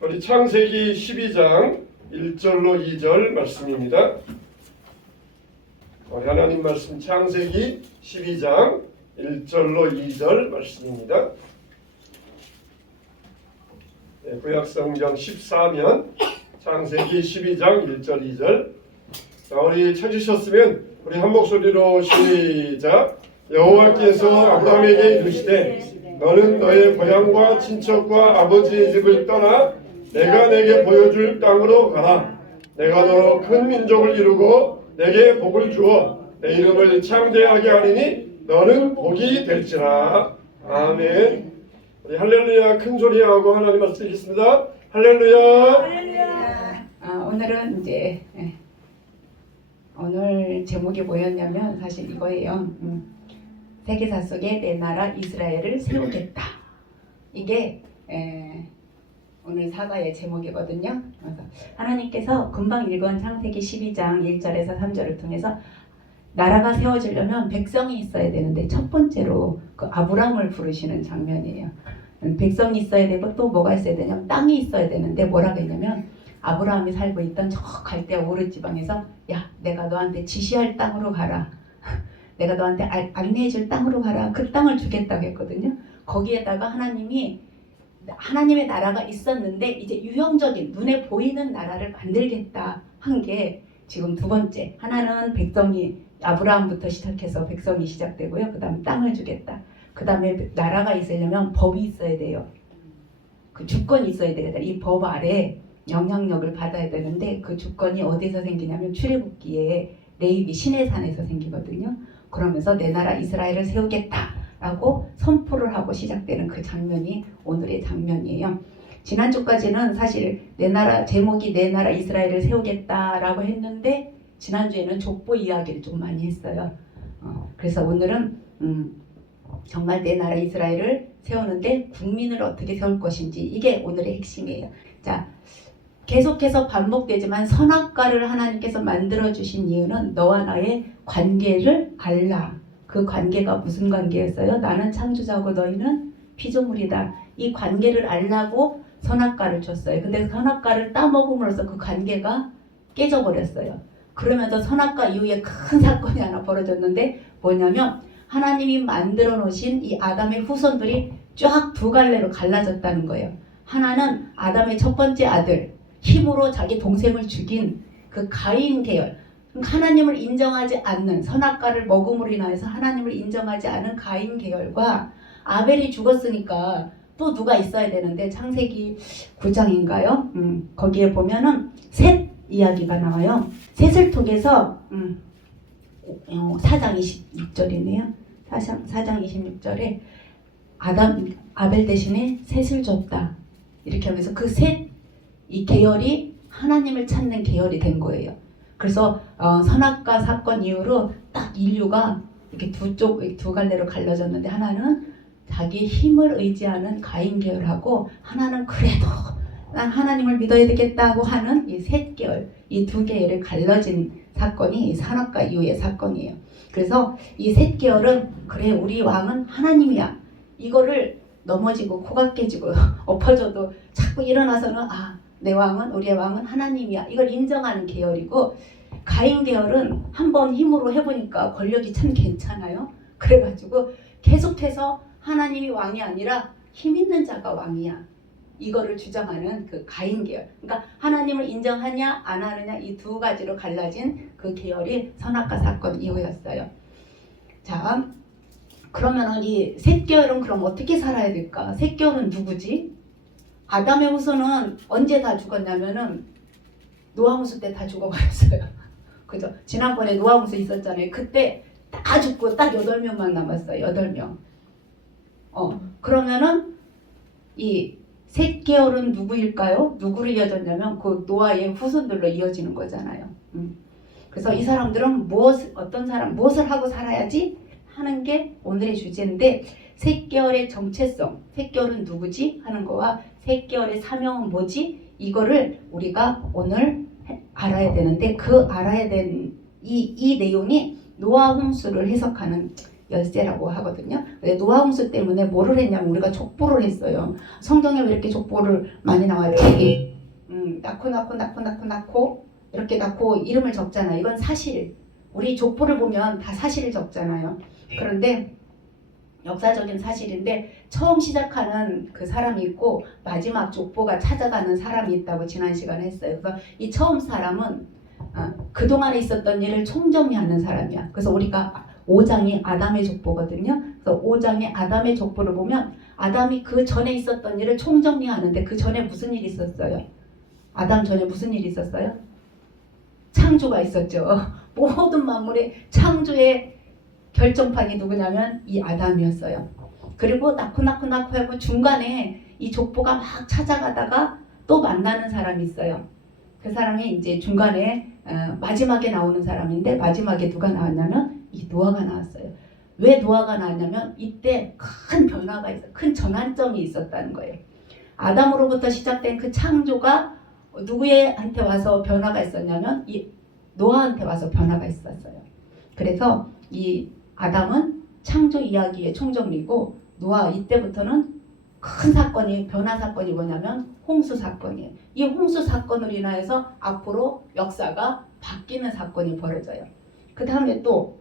우리 창세기 12장 1절로 2절 말씀입니다. 하나님 말씀 창세기 12장 1절로 2절 말씀입니다. 구약성경 14면 창세기 12장 1절 2절. 자, 우리 찾으셨으면 우리 한 목소리로 시작. 여호와께서 아브라함에게 이르시되 너는 너의 고향과 친척과 아버지의 집을 떠나 내가 내게 보여줄 땅으로 가라. 내가 너로 큰 민족을 이루고 내게 복을 주어 내 이름을 창대하게 하리니 너는 복이 될지라. 아멘. 우리 할렐루야 큰 소리하고 하나님 말씀 읽겠습니다. 할렐루야. 오늘은 이제 오늘 제목이 뭐였냐면 사실 이거예요. 세계사 속에 내 나라 이스라엘을 세우겠다. 이게 오늘 사과의 제목이거든요. 그래서 하나님께서 금방 읽은 창세기 12장 1절에서 3절을 통해서 나라가 세워지려면 백성이 있어야 되는데 첫 번째로 그 아브람을 부르시는 장면이에요. 백성이 있어야 되고 또 뭐가 있어야 되냐면 땅이 있어야 되는데 뭐라고 했냐면 아브라함이 살고 있던 저 갈대아 우르 지방에서 야 내가 너한테 지시할 땅으로 가라. 내가 너한테 안내해줄 땅으로 가라. 그 땅을 주겠다고 했거든요. 거기에다가 하나님의 나라가 있었는데 이제 유형적인 눈에 보이는 나라를 만들겠다 한 게 지금 두 번째. 하나는 백성이 아브라함부터 시작해서 백성이 시작되고요. 그 다음 땅을 주겠다. 그 다음에 나라가 있으려면 법이 있어야 돼요. 그 주권이 있어야 되겠다. 이 법 아래 영향력을 받아야 되는데 그 주권이 어디서 생기냐면 출애굽기에 레위기 시내산에서 생기거든요. 그러면서 내 나라 이스라엘을 세우겠다라고 선포를 하고 시작되는 그 장면이 오늘의 장면이에요. 지난주까지는 사실 내 나라 제목이 내 나라 이스라엘을 세우겠다라고 했는데 지난주에는 족보 이야기를 좀 많이 했어요. 그래서 오늘은 정말 내 나라 이스라엘을 세우는데 국민을 어떻게 세울 것인지 이게 오늘의 핵심이에요. 자, 계속해서 반복되지만 선악과를 하나님께서 만들어주신 이유는 너와 나의 관계를 알라. 그 관계가 무슨 관계였어요? 나는 창조자고 너희는 피조물이다. 이 관계를 알라고 선악과를 줬어요. 근데 선악과를 따먹음으로써 그 관계가 깨져버렸어요. 그러면서 선악과 이후에 큰 사건이 하나 벌어졌는데 뭐냐면 하나님이 만들어 놓으신 이 아담의 후손들이 쫙 두 갈래로 갈라졌다는 거예요. 하나는 아담의 첫 번째 아들 힘으로 자기 동생을 죽인 그 가인 계열, 하나님을 인정하지 않는 선악과를 먹음으로 인하여서 하나님을 인정하지 않은 가인 계열과 아벨이 죽었으니까 또 누가 있어야 되는데 창세기 9장인가요? 거기에 보면은 셋 이야기가 나와요. 셋을 통해서 4장 26절이네요. 4장 26절에 아벨 대신에 셋을 줬다. 이렇게 하면서 그 셋 이 계열이 하나님을 찾는 계열이 된 거예요. 그래서 선악과 사건 이후로 딱 인류가 이렇게 두 갈래로 갈라졌는데 하나는 자기 힘을 의지하는 가인 계열하고 하나는 그래도 난 하나님을 믿어야 되겠다고 하는 이 셋 계열, 이 두 계열에 갈라진 사건이 선악과 이후의 사건이에요. 그래서 이 셋 계열은 그래 우리 왕은 하나님이야. 이거를 넘어지고 코가 깨지고 엎어져도 자꾸 일어나서는 내 왕은 우리의 왕은 하나님이야. 이걸 인정하는 계열이고 가인 계열은 한번 힘으로 해보니까 권력이 참 괜찮아요. 그래가지고 계속해서 하나님이 왕이 아니라 힘 있는 자가 왕이야. 이거를 주장하는 그 가인 계열. 그러니까 하나님을 인정하냐 안 하느냐 이 두 가지로 갈라진 그 계열이 선악과 사건 이후였어요. 자, 그러면은 이 셋 계열은 그럼 어떻게 살아야 될까? 셋 계열은 누구지? 아담의 후손은 언제 다 죽었냐면은 노아홍수 때 다 죽어버렸어요. 그죠? 지난번에 노아홍수 있었잖아요. 그때 다 죽고 딱 8명만 남았어요. 8명. 그러면은 이 셋 계열은 누구일까요? 누구로 이어졌냐면 그 노아의 후손들로 이어지는 거잖아요. 그래서 이 사람들은 무엇을 하고 살아야지 하는 게 오늘의 주제인데 셋 계열의 정체성, 셋 계열은 누구지? 하는 거와 셋 계열의 사명은 뭐지? 이거를 우리가 오늘 알아야 되는데 그 알아야 되는 이 내용이 노아 홍수를 해석하는 열쇠라고 하거든요. 노아 홍수 때문에 뭐를 했냐면 우리가 족보를 했어요. 성경에 왜 이렇게 족보를 많이 나와요? 책이 낳고 이렇게 낳고 이름을 적잖아요. 이건 사실. 우리 족보를 보면 다 사실을 적잖아요. 그런데 역사적인 사실인데 처음 시작하는 그 사람이 있고 마지막 족보가 찾아가는 사람이 있다고 지난 시간에 했어요. 그래서 이 처음 사람은 그동안에 있었던 일을 총정리하는 사람이야. 그래서 우리가 5장이 아담의 족보거든요. 그래서 5장의 아담의 족보를 보면 아담이 그 전에 있었던 일을 총정리하는데 그 전에 무슨 일이 있었어요? 아담 전에 무슨 일이 있었어요? 창조가 있었죠. 모든 만물의 창조의 결정판이 누구냐면 이 아담이었어요. 그리고 낳고 하고 중간에 이 족보가 막 찾아가다가 또 만나는 사람이 있어요. 그 사람이 이제 중간에 마지막에 나오는 사람인데 마지막에 누가 나왔냐면 이 노아가 나왔어요. 왜 노아가 나왔냐면 이때 큰 변화가 있어, 큰 전환점이 있었다는 거예요. 아담으로부터 시작된 그 창조가 누구한테 와서 변화가 있었냐면 이 노아한테 와서 변화가 있었어요. 그래서 이 아담은 창조 이야기의 총정리고 노아 이때부터는 큰 사건이 변화 사건이 뭐냐면 홍수 사건이에요. 이 홍수 사건으로 인하여서 앞으로 역사가 바뀌는 사건이 벌어져요. 그 다음에 또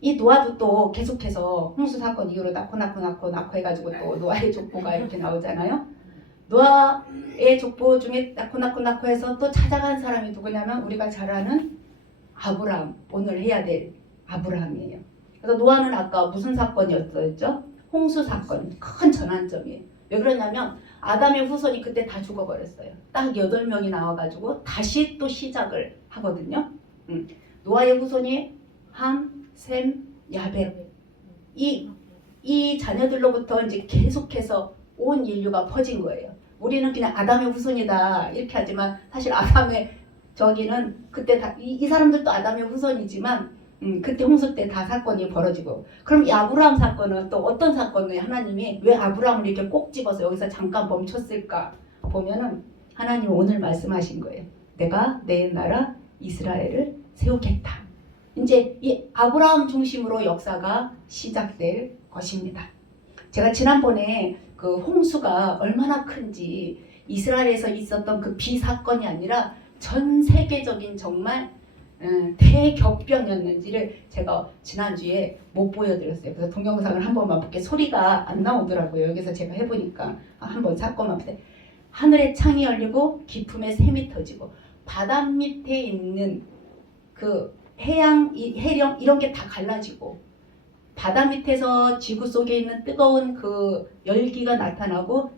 이 노아도 또 계속해서 홍수 사건 이후로 낳고 해가지고 또 노아의 족보가 이렇게 나오잖아요. 노아의 족보 중에 낳고 해서 또 찾아간 사람이 누구냐면 우리가 잘 아는 아브라함, 오늘 해야 될 아브라함이에요. 그래서 노아는 아까 무슨 사건이었죠? 홍수 사건, 큰 전환점이에요. 왜 그러냐면 아담의 후손이 그때 다 죽어버렸어요. 딱 8명이 나와가지고 다시 또 시작을 하거든요. 노아의 후손이 함, 셈, 야벳. 이 자녀들로부터 이제 계속해서 온 인류가 퍼진 거예요. 우리는 그냥 아담의 후손이다 이렇게 하지만 사실 아담의 저기는 그때 다 이 사람들도 아담의 후손이지만 그때 홍수 때 다 사건이 벌어지고 그럼 이 아브라함 사건은 또 어떤 사건을 하나님이 왜 아브라함을 이렇게 꼭 집어서 여기서 잠깐 멈췄을까 보면은 하나님이 오늘 말씀하신 거예요. 내가 내 나라 이스라엘을 세우겠다. 이제 이 아브라함 중심으로 역사가 시작될 것입니다. 제가 지난번에 그 홍수가 얼마나 큰지 이스라엘에서 있었던 그 비사건이 아니라 전 세계적인 정말 대격변이었는지를 제가 지난주에 못 보여드렸어요. 그래서 동영상을 한 번만 볼게요. 소리가 안 나오더라고요. 여기서 제가 해보니까 한번 사건만 보세요. 하늘의 창이 열리고 깊음의 샘이 터지고 바다 밑에 있는 그 해양, 해령 이런 게 다 갈라지고 바다 밑에서 지구 속에 있는 뜨거운 그 열기가 나타나고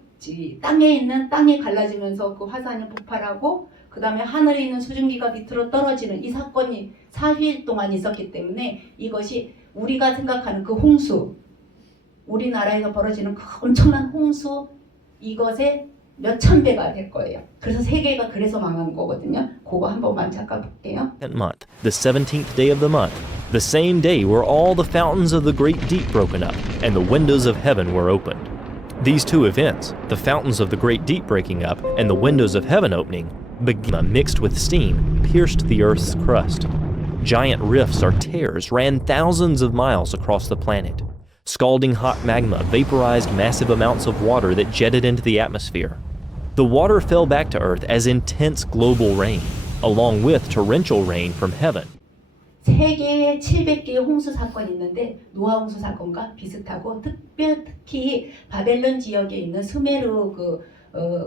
땅이 갈라지면서 그 화산이 폭발하고 그 다음에 하늘에 있는 수증기가 밑으로 떨어지는 이 사건이 4일 동안 있었기 때문에 이것이 우리가 생각하는 그 홍수, 우리나라에서 벌어지는 그 엄청난 홍수 이것의 몇천 배가 될 거예요. 그래서 세계가 그래서 망한 거거든요. 그거 한 번만 잠깐 볼게요. month, the 17th day of the month, the same day were all the fountains of the great deep broken up, and the windows of heaven were opened. These two events, the fountains of the great deep breaking up and the windows of heaven opening, mixed with steam, pierced the earth's crust. Giant rifts or tears ran thousands of miles across the planet. Scalding hot magma vaporized massive amounts of water that jetted into the atmosphere. The water fell back to Earth as intense global rain, along with torrential rain from heaven. 세계에 700개의 홍수 사건이 있는데 노아 홍수 사건과 비슷하고 특히 바벨론 지역에 있는 스메르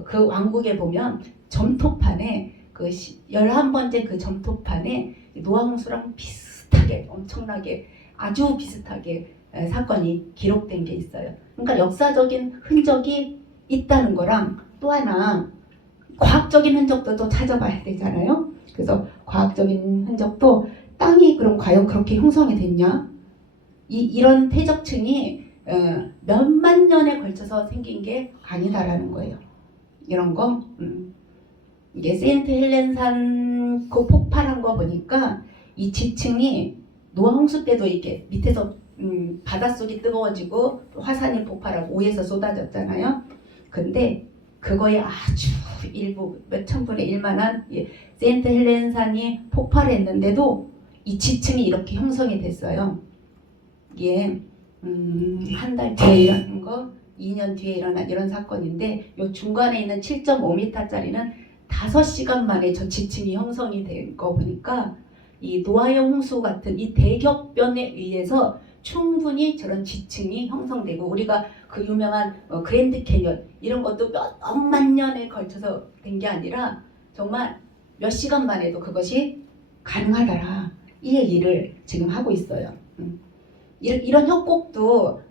그 왕국에 보면 점토판에 그 11번째 그 점토판에 노아 홍수랑 비슷하게 엄청나게 아주 비슷하게 사건이 기록된 게 있어요. 그러니까 역사적인 흔적이 있다는 거랑 또 하나 과학적인 흔적도 또 찾아봐야 되잖아요. 그래서 과학적인 흔적도 땅이 그럼 과연 그렇게 형성이 됐냐? 이런 퇴적층이 몇만 년에 걸쳐서 생긴 게 아니다라는 거예요. 이런 거 이게 세인트 헬렌산 그 폭발한 거 보니까 이 지층이 노아 홍수 때도 이게 밑에서 바닷속이 뜨거워지고 화산이 폭발하고 위에서 쏟아졌잖아요. 근데 그거에 아주 일부 몇천 분의 1만한 세인트 헬렌산이 폭발했는데도 이 지층이 이렇게 형성이 됐어요. 있기에 한 달 뒤에 일어난 거, 2년 뒤에 일어난 이런 사건인데 요 중간에 있는 7.5m짜리는 5시간 만에 저 지층이 형성이 된 거 보니까 이 노아의 홍수 같은 이 대격변에 의해서 충분히 저런 지층이 형성되고 우리가 그 유명한 그랜드 캐년 이런 것도 몇억만 년에 걸쳐서 된 게 아니라 정말 몇 시간 만에도 그것이 가능하더라. 이 얘기를 지금 하고 있어요. 이런 협곡도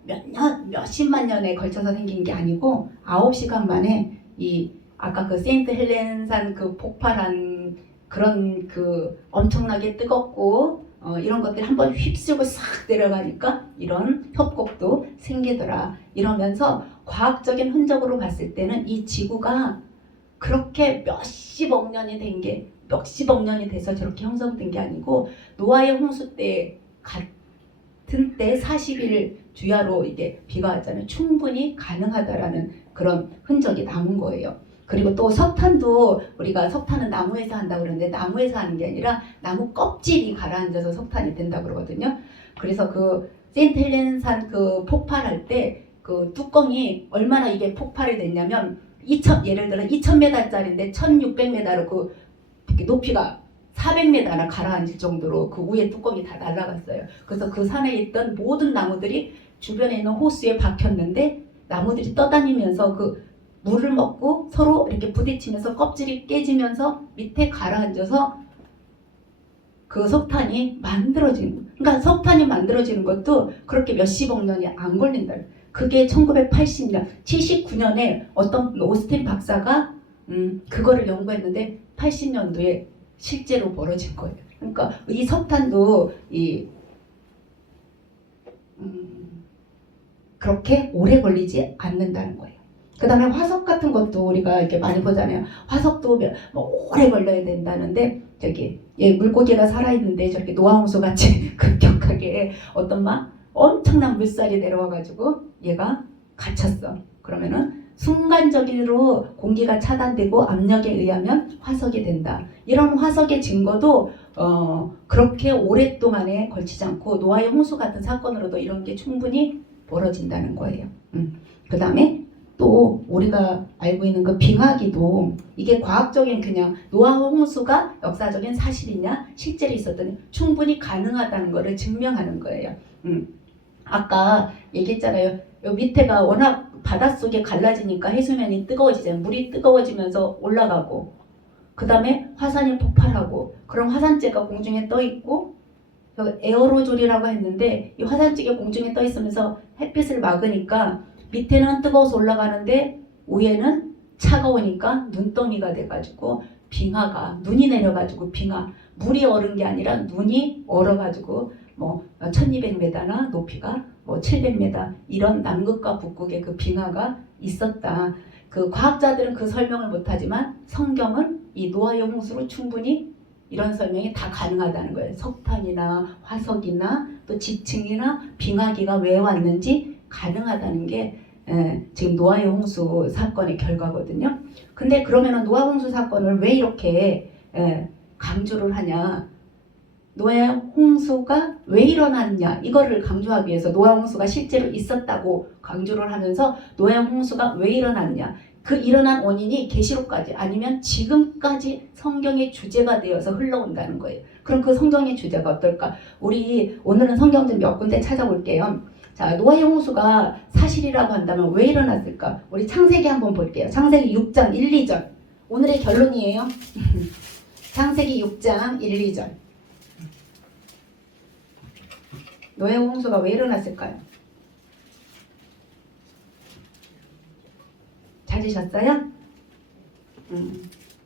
몇십만 년에 걸쳐서 생긴 게 아니고 9시간 만에 이 아까 그 세인트 헬렌산 그 폭발한 그런 그 엄청나게 뜨겁고 이런 것들이 한번 휩쓸고 싹 내려가니까 이런 협곡도 생기더라. 이러면서 과학적인 흔적으로 봤을 때는 이 지구가 그렇게 몇십억 년이 된 게 몇십억 년이 돼서 저렇게 형성된 게 아니고 노아의 홍수 때 같은 때 40일 주야로 이게 비가 왔잖아요. 충분히 가능하다라는 그런 흔적이 남은 거예요. 그리고 또 석탄도 우리가 석탄은 나무에서 한다고 그러는데 나무에서 하는 게 아니라 나무 껍질이 가라앉아서 석탄이 된다고 그러거든요. 그래서 그 세인트 헬렌산 그 폭발할 때 그 뚜껑이 얼마나 이게 폭발이 됐냐면 예를 들어 2000m짜리인데 1600m로 그 높이가 400m나 가라앉을 정도로 그 위에 뚜껑이 다 날아갔어요. 그래서 그 산에 있던 모든 나무들이 주변에 있는 호수에 박혔는데 나무들이 떠다니면서 그 물을 먹고 서로 이렇게 부딪히면서 껍질이 깨지면서 밑에 가라앉아서 그 석탄이 만들어지는, 그러니까 석탄이 만들어지는 것도 그렇게 몇십억 년이 안 걸린다. 그게 1980년, 79년에 어떤 오스틴 박사가 그거를 연구했는데 80년도에 실제로 벌어진 거예요. 그러니까 이 석탄도 그렇게 오래 걸리지 않는다는 거예요. 그 다음에 화석 같은 것도 우리가 이렇게 많이 보잖아요. 화석도 뭐 오래 걸려야 된다는데 저기 물고기가 살아있는데 저렇게 노아홍수 같이 급격하게 어떤 막 엄청난 물살이 내려와가지고 얘가 갇혔어. 그러면은 순간적으로 공기가 차단되고 압력에 의하면 화석이 된다. 이런 화석의 증거도 그렇게 오랫동안에 걸치지 않고 노아의 홍수 같은 사건으로도 이런 게 충분히 벌어진다는 거예요. 그 다음에 또 우리가 알고 있는 그 빙하기도 이게 과학적인 그냥 노아 홍수가 역사적인 사실이냐 실제로 있었더니 충분히 가능하다는 것을 증명하는 거예요. 아까 얘기했잖아요. 요 밑에가 워낙 바닷속에 갈라지니까 해수면이 뜨거워지잖아요. 물이 뜨거워지면서 올라가고 그 다음에 화산이 폭발하고 그런 화산재가 공중에 떠 있고 에어로졸이라고 했는데 이 화산재가 공중에 떠 있으면서 햇빛을 막으니까 밑에는 뜨거워서 올라가는데 위에는 차가우니까 눈덩이가 돼가지고 빙하가 눈이 내려가지고 빙하 물이 얼은 게 아니라 눈이 얼어가지고 뭐 1200m나 높이가 뭐 700m 이런 남극과 북극의 그 빙하가 있었다. 그 과학자들은 그 설명을 못하지만 성경은 이 노아의 홍수로 충분히 이런 설명이 다 가능하다는 거예요. 석탄이나 화석이나 또 지층이나 빙하기가 왜 왔는지 가능하다는 게 지금 노아의 홍수 사건의 결과거든요. 근데 그러면은 노아 홍수 사건을 왜 이렇게 강조를 하냐? 노아 홍수가 왜 일어났냐? 이거를 강조하기 위해서 노아 홍수가 실제로 있었다고 강조를 하면서 노아 홍수가 왜 일어났냐? 그 일어난 원인이 계시록까지 아니면 지금까지 성경의 주제가 되어서 흘러온다는 거예요. 그럼 그 성경의 주제가 어떨까? 우리 오늘은 성경 좀 몇 군데 찾아볼게요. 자, 노아의 홍수가 사실이라고 한다면 왜 일어났을까? 우리 창세기 한번 볼게요. 창세기 6장 1, 2절. 오늘의 결론이에요. 창세기 6장 1, 2절. 노아의 홍수가 왜 일어났을까요? 찾으셨어요?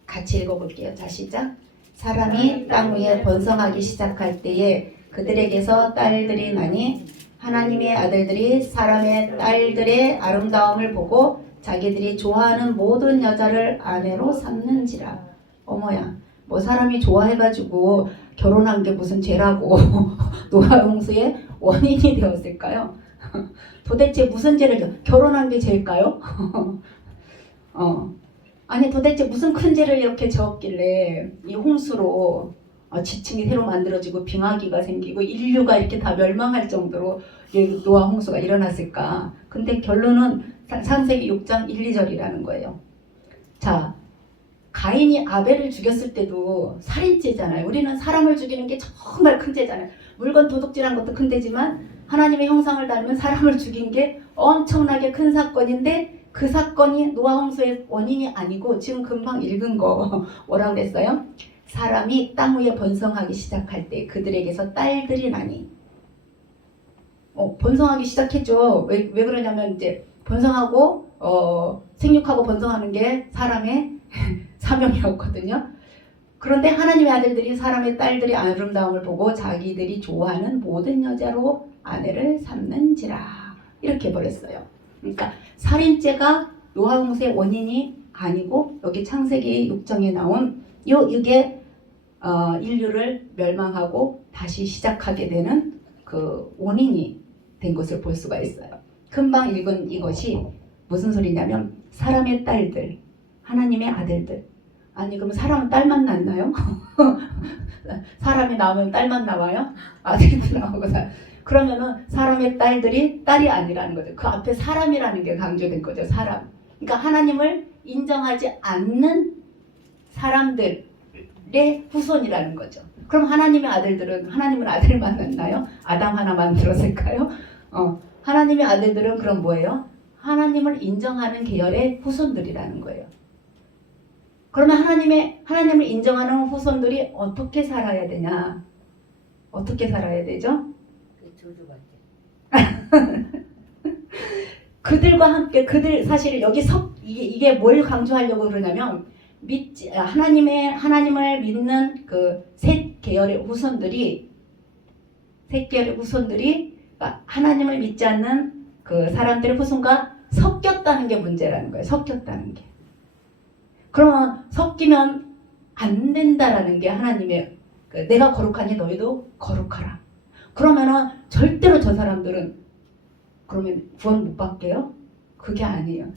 같이 읽어볼게요. 자, 시작. 사람이 땅 위에 번성하기 시작할 때에 그들에게서 딸들이 나니 하나님의 아들들이 사람의 딸들의 아름다움을 보고 자기들이 좋아하는 모든 여자를 아내로 삼는지라. 어머야, 뭐 사람이 좋아해가지고 결혼한 게 무슨 죄라고 노아 홍수의 원인이 되었을까요? 도대체 무슨 죄를 결혼한 게 죄일까요? 아니 도대체 무슨 큰 죄를 이렇게 저었길래 이 홍수로 지층이 새로 만들어지고 빙하기가 생기고 인류가 이렇게 다 멸망할 정도로 이 노아 홍수가 일어났을까? 근데 결론은 창세기 6장 1, 2절이라는 거예요. 자, 가인이 아벨을 죽였을 때도 살인죄잖아요. 우리는 사람을 죽이는 게 정말 큰 죄잖아요. 물건 도둑질한 것도 큰 죄지만 하나님의 형상을 닮은 사람을 죽인 게 엄청나게 큰 사건인데 그 사건이 노아 홍수의 원인이 아니고 지금 금방 읽은 거 뭐라고 그랬어요? 사람이 땅 위에 번성하기 시작할 때 그들에게서 딸들이 나니 번성하기 시작했죠. 왜 그러냐면 이제 번성하고 생육하고 번성하는 게 사람의 사명이었거든요. 그런데 하나님의 아들들이 사람의 딸들의 아름다움을 보고 자기들이 좋아하는 모든 여자로 아내를 삼는지라 이렇게 버렸어요. 그러니까 살인죄가 노아 홍수의 원인이 아니고 여기 창세기 6장에 나온 이게 인류를 멸망하고 다시 시작하게 되는 그 원인이 된 것을 볼 수가 있어요. 금방 읽은 이것이 무슨 소리냐면 사람의 딸들, 하나님의 아들들. 아니 그럼 사람은 딸만 낳나요? 사람이 나오면 딸만 나와요? 아들도 나오고 그러면은 사람의 딸들이 딸이 아니라는 거죠. 그 앞에 사람이라는 게 강조된 거죠. 사람. 그러니까 하나님을 인정하지 않는 사람들의 후손이라는 거죠. 그럼 하나님의 아들들은 하나님은 아들만 낳나요? 아담 하나 만들었을까요? 하나님의 아들들은 그럼 뭐예요? 하나님을 인정하는 계열의 후손들이라는 거예요. 그러면 하나님을 인정하는 후손들이 어떻게 살아야 되냐? 어떻게 살아야 되죠? 그들과 함께 사실 여기 이게 뭘 강조하려고 그러냐면 하나님을 믿는 그 셋 계열의 후손들이 그러니까 하나님을 믿지 않는 그 사람들의 후손과 섞였다는 게 문제라는 거예요. 섞였다는 게. 그러면 섞이면 안 된다라는 게 하나님의 내가 거룩하니 너희도 거룩하라. 그러면은 절대로 저 사람들은 그러면 구원 못 받게요? 그게 아니에요.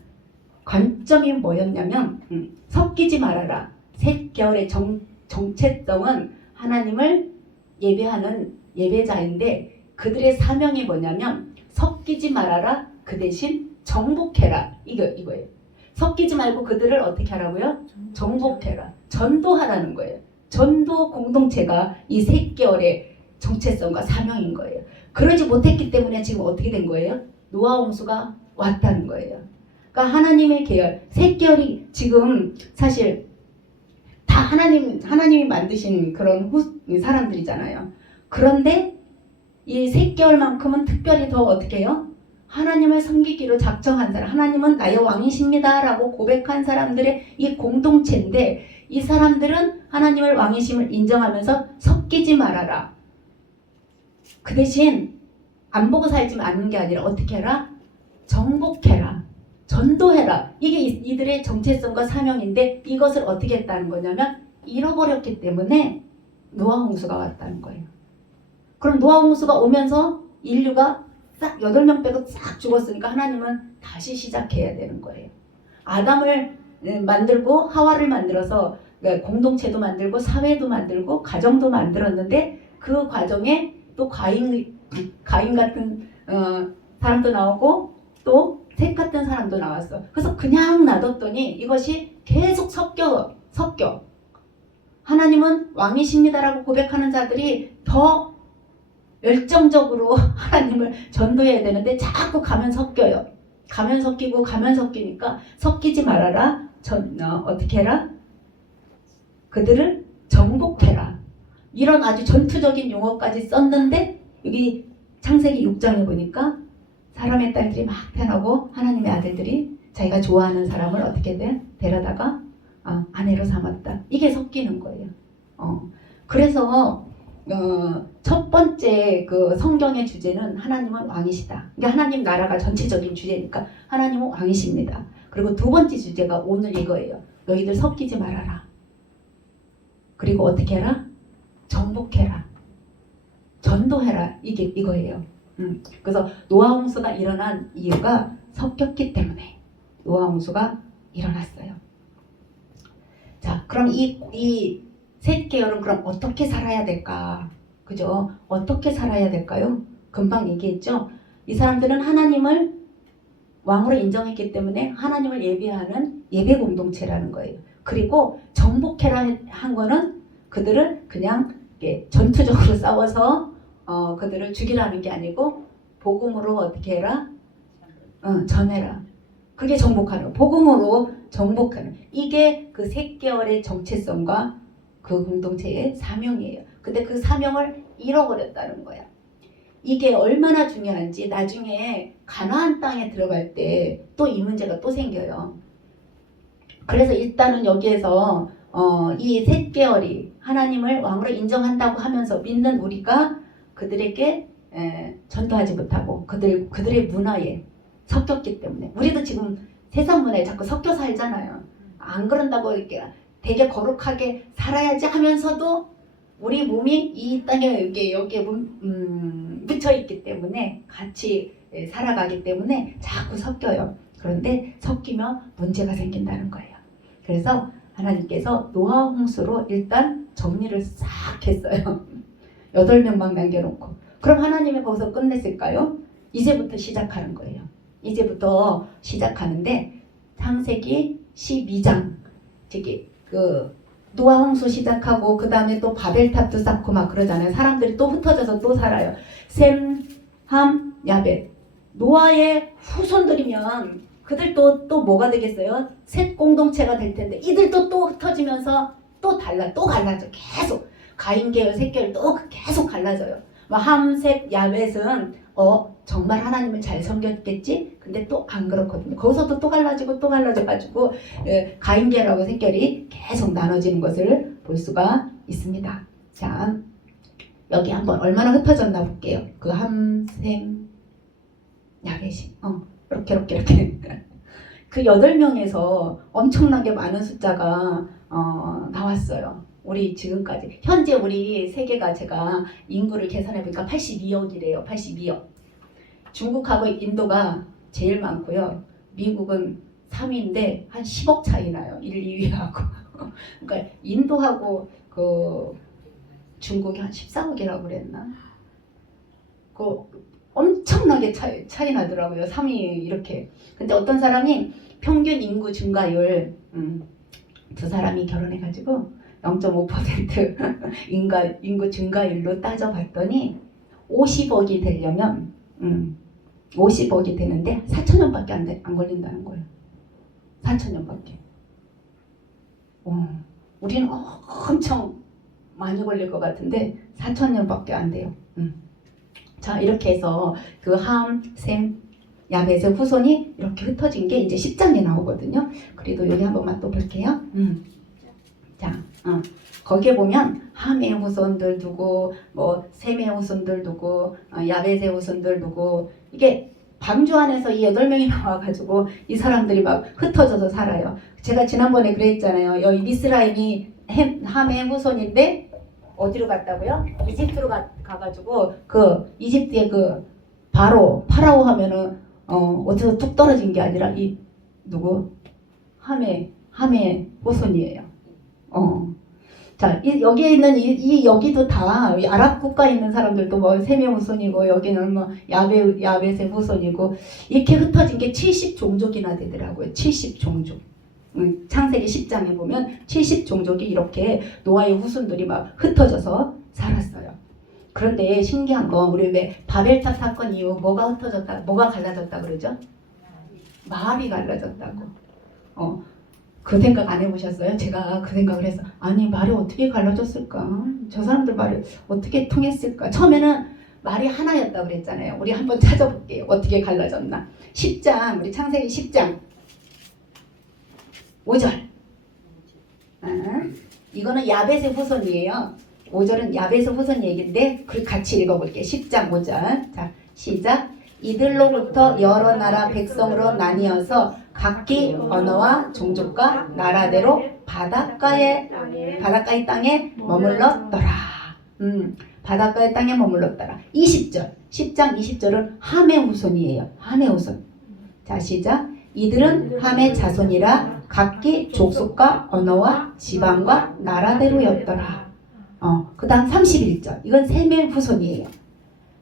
관점이 뭐였냐면 섞이지 말아라. 셋 계열의 정체성은 하나님을 예배하는 예배자인데 그들의 사명이 뭐냐면 섞이지 말아라. 그 대신 정복해라. 이거예요. 섞이지 말고 그들을 어떻게 하라고요? 정복해라. 전도하라는 거예요. 전도 공동체가 이 셋 계열의 정체성과 사명인 거예요. 그러지 못했기 때문에 지금 어떻게 된 거예요? 노아 홍수가 왔다는 거예요. 그러니까 하나님의 계열, 셋 계열이 지금 사실 다 하나님이 만드신 그런 사람들이잖아요. 그런데 이 셋 계열만큼은 특별히 더 어떻게 해요? 하나님을 섬기기로 작정한 사람, 하나님은 나의 왕이십니다 라고 고백한 사람들의 이 공동체인데 이 사람들은 하나님을 왕이심을 인정하면서 섞이지 말아라. 그 대신 안 보고 살지 않는 게 아니라 어떻게 해라? 정복해라. 전도해라. 이게 이들의 정체성과 사명인데 이것을 어떻게 했다는 거냐면 잃어버렸기 때문에 노아 홍수가 왔다는 거예요. 그럼 노아 홍수가 오면서 인류가 싹 8명 빼고 싹 죽었으니까 하나님은 다시 시작해야 되는 거예요. 아담을 만들고 하와를 만들어서 공동체도 만들고 사회도 만들고 가정도 만들었는데 그 과정에 또 가인 같은 사람도 나오고 또 셋 같은 사람도 나왔어. 그래서 그냥 놔뒀더니 이것이 계속 섞여. 하나님은 왕이십니다라고 고백하는 자들이 더 열정적으로 하나님을 전도해야 되는데 자꾸 가면 섞여요. 가면 섞이니까 섞이지 말아라. 어떻게 해라? 그들을 정복해라. 이런 아주 전투적인 용어까지 썼는데 여기 창세기 6장에 보니까 사람의 딸들이 막 태어나고 하나님의 아들들이 자기가 좋아하는 사람을 어떻게든 데려다가 아내로 삼았다. 이게 섞이는 거예요. 그래서 첫 번째 그 성경의 주제는 하나님은 왕이시다. 그러니까 하나님 나라가 전체적인 주제니까 하나님은 왕이십니다. 그리고 두 번째 주제가 오늘 이거예요. 너희들 섞이지 말아라. 그리고 어떻게 해라? 정복해라. 전도해라. 이거예요. 그래서 노아 홍수가 일어난 이유가 섞였기 때문에 노아 홍수가 일어났어요. 자, 그럼 이 셋 계열은 그럼 어떻게 살아야 될까? 그죠? 어떻게 살아야 될까요? 금방 얘기했죠? 이 사람들은 하나님을 왕으로 인정했기 때문에 하나님을 예배하는 예배 공동체라는 거예요. 그리고 정복해라 한 거는 그들을 그냥 전투적으로 싸워서 그들을 죽이라는 게 아니고 복음으로 어떻게 해라? 전해라. 그게 정복하는 거. 복음으로 정복하는. 이게 그 셋개월의 정체성과 그 공동체의 사명이에요. 근데 그 사명을 잃어버렸다는 거야. 이게 얼마나 중요한지 나중에 가나안 땅에 들어갈 때 또 이 문제가 또 생겨요. 그래서 일단은 여기에서 이 셋개월이 하나님을 왕으로 인정한다고 하면서 믿는 우리가 그들에게 전도하지 못하고 그들의 문화에 섞였기 때문에 우리도 지금 세상 문화에 자꾸 섞여 살잖아요. 안 그런다고 이렇게 되게 거룩하게 살아야지 하면서도 우리 몸이 이 땅에 여기에 묻혀 있기 때문에 같이 살아가기 때문에 자꾸 섞여요. 그런데 섞이면 문제가 생긴다는 거예요. 그래서 하나님께서 노아 홍수로 일단 정리를 싹 했어요. 8명만 남겨놓고. 그럼 하나님이 거기서 끝냈을까요? 이제부터 시작하는 거예요. 이제부터 시작하는데 창세기 12장 저기 노아 홍수 시작하고 그 다음에 또 바벨탑도 쌓고 막 그러잖아요. 사람들이 또 흩어져서 또 살아요. 셈, 함, 야벳. 노아의 후손들이면 그들 또 뭐가 되겠어요? 셋 공동체가 될 텐데 이들도 또 흩어지면서 또 갈라져. 계속 가인 계열, 셋 계열 또 계속 갈라져요. 함, 셋, 야벳은 정말 하나님을 잘 섬겼겠지? 근데 또 안 그렇거든요. 거기서도 또 갈라져가지고 가인 계열하고 셋 계열이 계속 나눠지는 것을 볼 수가 있습니다. 자, 여기 한번 얼마나 흩어졌나 볼게요. 그 함, 셈, 야벳이 이렇게 그 8명에서 엄청나게 많은 숫자가 나왔어요. 우리 지금까지 현재 우리 세계가 제가 인구를 계산해 보니까 82억이래요. 82억. 중국하고 인도가 제일 많고요. 미국은 3위인데 한 10억 차이 나요. 1, 2위하고. 그러니까 인도하고 그 중국이 한 14억이라고 그랬나? 엄청나게 차이 나더라고요. 3위 이렇게. 근데 어떤 사람이 평균 인구 증가율 두 사람이 결혼해가지고 0.5% 인구 증가율로 따져봤더니 50억이 되려면 50억이 되는데 4천년밖에 안 걸린다는 거예요. 4천년밖에. 우리는 엄청 많이 걸릴 것 같은데 4천년밖에 안 돼요. 자, 이렇게 해서 그 함, 셈, 야벳의 후손이 이렇게 흩어진 게 이제 10장에 나오거든요. 그래도 여기 한 번만 또 볼게요. 자, 거기에 보면 함의 후손들 누구, 셈의 후손들 누구, 야벳의 후손들 누구, 이게 방주 안에서 이 8명이 나와가지고 이 사람들이 막 흩어져서 살아요. 제가 지난번에 그랬잖아요. 여기 미스라임이 함의 후손인데 어디로 갔다고요? 이집트로 가가지고 그 이집트의 그 파라오 하면은 어디서 뚝 떨어진 게 아니라 이 누구 함의 후손이에요. 자, 여기에 있는 여기도 다 아랍 국가에 있는 사람들도 셈의 후손이고 여기는 야벳의 후손이고 이렇게 흩어진 게 70종족이나 되더라고요. 70종족. 창세기 10장에 보면 70종족이 이렇게 노아의 후손들이 막 흩어져서 살았어요. 그런데 신기한 건 우리 왜 바벨탑 사건 이후 뭐가 갈라졌다 그러죠? 마을이 갈라졌다고. 그 생각 안 해보셨어요? 제가 그 생각을 해서 아니 말이 어떻게 갈라졌을까? 저 사람들 말이 어떻게 통했을까? 처음에는 말이 하나였다고 그랬잖아요. 우리 한번 찾아볼게요. 어떻게 갈라졌나? 10장 우리 창세기 10장 5절. 이거는 야벳의 후손이에요. 5절은 야벳의 후손 얘기인데 그걸 같이 읽어볼게요. 10장 5절. 자, 시작. 이들로부터 여러 나라 백성으로 나뉘어서 각기 언어와 종족과 나라대로 바닷가의 땅에 머물렀더라. 바닷가의 땅에 머물렀더라. 20절. 10장 20절은 함의 후손이에요. 함의 후손. 자, 시작. 이들은 함의 자손이라 각기 족속과 언어와 지방과 나라대로였더라. 그 다음 31절. 이건 셈의 후손이에요.